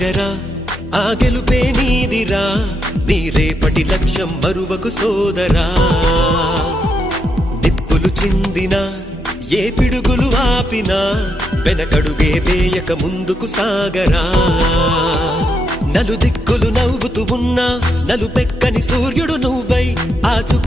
సాగరా ఆ గెలుపే నీదిరా నీ రేపటి లక్ష్యం మరువకు సోదరా నిప్పులు చిందినా ఏ పిడుగులు ఆపినా వెనకడుగే వేయక ముందుకు సాగరా నలు దిక్కులు నవ్వుతూ ఉన్నా నలుపెక్కని సూర్యుడు నువ్వై ఆ